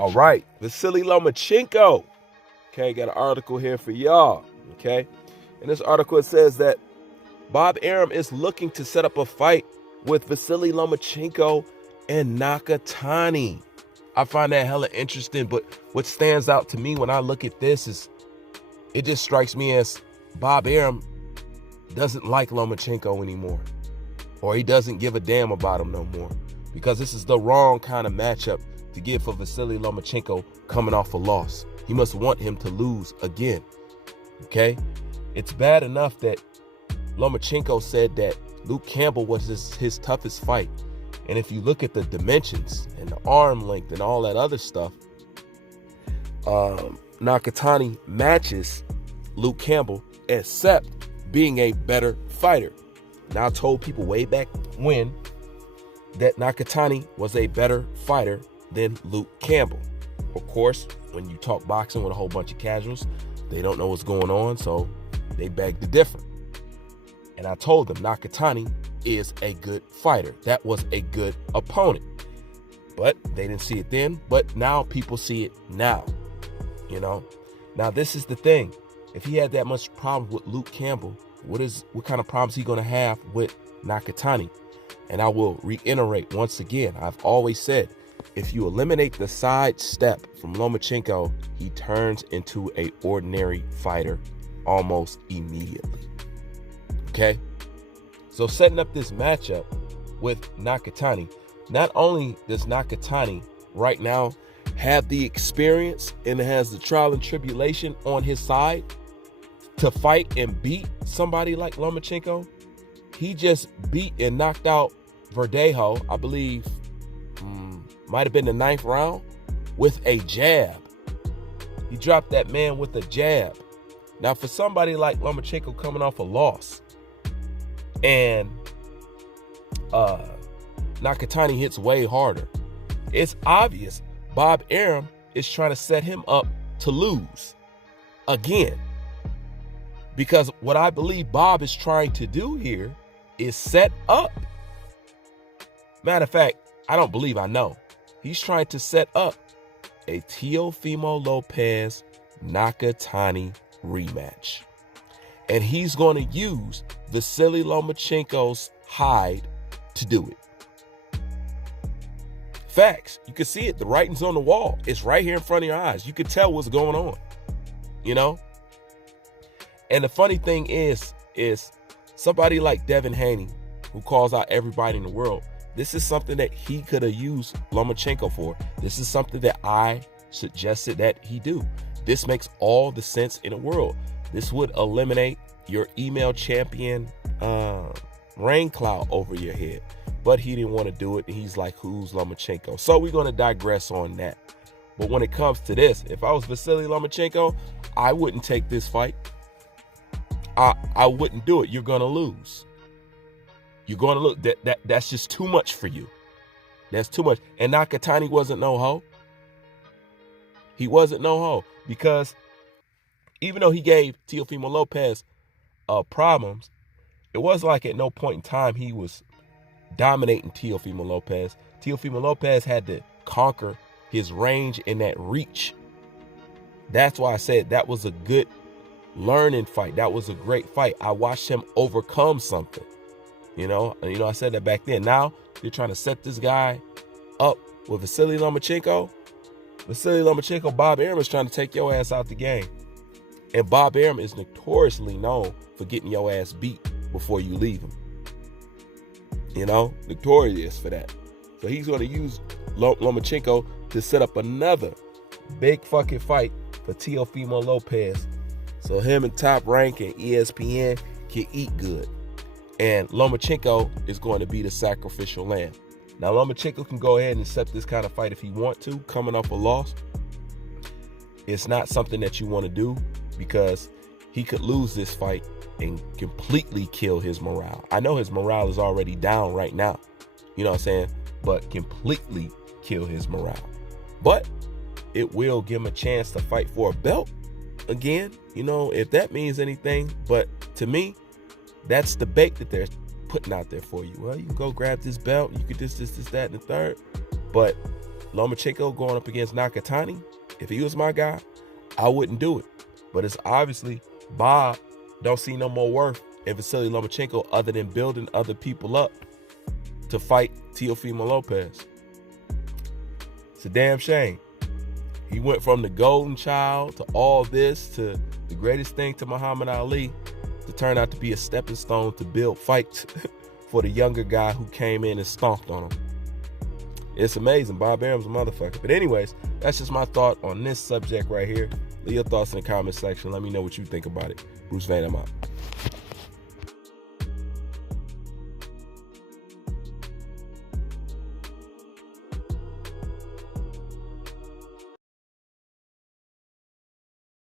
All right, Vasily Lomachenko. Okay, got an article here for y'all. Okay, in this article it says that Bob Arum is looking to set up a fight with Vasily Lomachenko and Nakatani. I find that hella interesting, but what stands out to me when I look at this is it just strikes me as Bob Arum doesn't like Lomachenko anymore, or he doesn't give a damn about him no more, because this is the wrong kind of matchup to give for Vasily Lomachenko coming off a loss. He must want him to lose again. Okay, it's bad enough that Lomachenko said that Luke Campbell was his toughest fight. And if you look at the dimensions and the arm length and all that other stuff, Nakatani matches Luke Campbell, except being a better fighter. Now, I told people way back when that Nakatani was a better fighter than Luke Campbell. Of course, when you talk boxing with a whole bunch of casuals, they don't know what's going on, so they beg to differ. And I told them Nakatani is a good fighter. That was a good opponent. But they didn't see it then, but now people see it now. You know? Now this is the thing. If he had that much problem with Luke Campbell, what kind of problems he gonna have with Nakatani? And I will reiterate once again, I've always said, if you eliminate the side step from Lomachenko, he turns into an ordinary fighter almost immediately. Okay? So setting up this matchup with Nakatani, not only does Nakatani right now have the experience and has the trial and tribulation on his side to fight and beat somebody like Lomachenko, he just beat and knocked out Verdejo, I believe, might have been the 9th round, with a jab. He dropped that man with a jab. Now, for somebody like Lomachenko coming off a loss, and Nakatani hits way harder, it's obvious Bob Arum is trying to set him up to lose again. Because what I believe Bob is trying to do here is set up. Matter of fact, I don't believe, I know. He's trying to set up a Teofimo Lopez Nakatani rematch. And he's going to use Vasily Lomachenko's hide to do it. Facts. You can see it. The writing's on the wall. It's right here in front of your eyes. You can tell what's going on. You know? And the funny thing is somebody like Devin Haney, who calls out everybody in the world, this is something that he could have used Lomachenko for. This is something that I suggested that he do. This makes all the sense in the world. This would eliminate your email champion rain cloud over your head. But he didn't want to do it, and he's like, who's Lomachenko? So we're going to digress on that. But when it comes to this, if I was Vasily Lomachenko, I wouldn't take this fight. I wouldn't do it. You're going to lose. You're going to look, that's just too much for you. That's too much. And Nakatani wasn't no hoe. He wasn't no hoe, because even though he gave Teofimo Lopez problems, it was like at no point in time he was dominating Teofimo Lopez. Teofimo Lopez had to conquer his range and that reach. That's why I said that was a good learning fight. That was a great fight. I watched him overcome something. You know, I said that back then. Now you're trying to set this guy up with Vasily Lomachenko. Vasily Lomachenko, Bob Arum is trying to take your ass out the game. And Bob Arum is notoriously known for getting your ass beat before you leave him. You know, notorious for that. So he's going to use Lomachenko to set up another big fucking fight for Teofimo Lopez. So him and Top Rank and ESPN can eat good. And Lomachenko is going to be the sacrificial lamb. Now, Lomachenko can go ahead and accept this kind of fight if he wants to, coming off a loss. It's not something that you want to do, because he could lose this fight and completely kill his morale. I know his morale is already down right now, you know what I'm saying? But completely kill his morale. But it will give him a chance to fight for a belt again, you know, if that means anything. But to me, that's the bait that they're putting out there for you. Well, you can go grab this belt, you could this, that, and the third. But Lomachenko going up against Nakatani, if he was my guy, I wouldn't do it. But it's obviously Bob don't see no more worth in Vasily Lomachenko other than building other people up to fight Teofimo Lopez. It's a damn shame. He went from the golden child to all this to the greatest thing to Muhammad Ali to turn out to be a stepping stone to build fights for the younger guy who came in and stomped on him. It's amazing. Bob Arum's a motherfucker. But anyways, that's just my thought on this subject right here. Leave your thoughts in the comment section. Let me know what you think about it. Bruce Van, I'm out.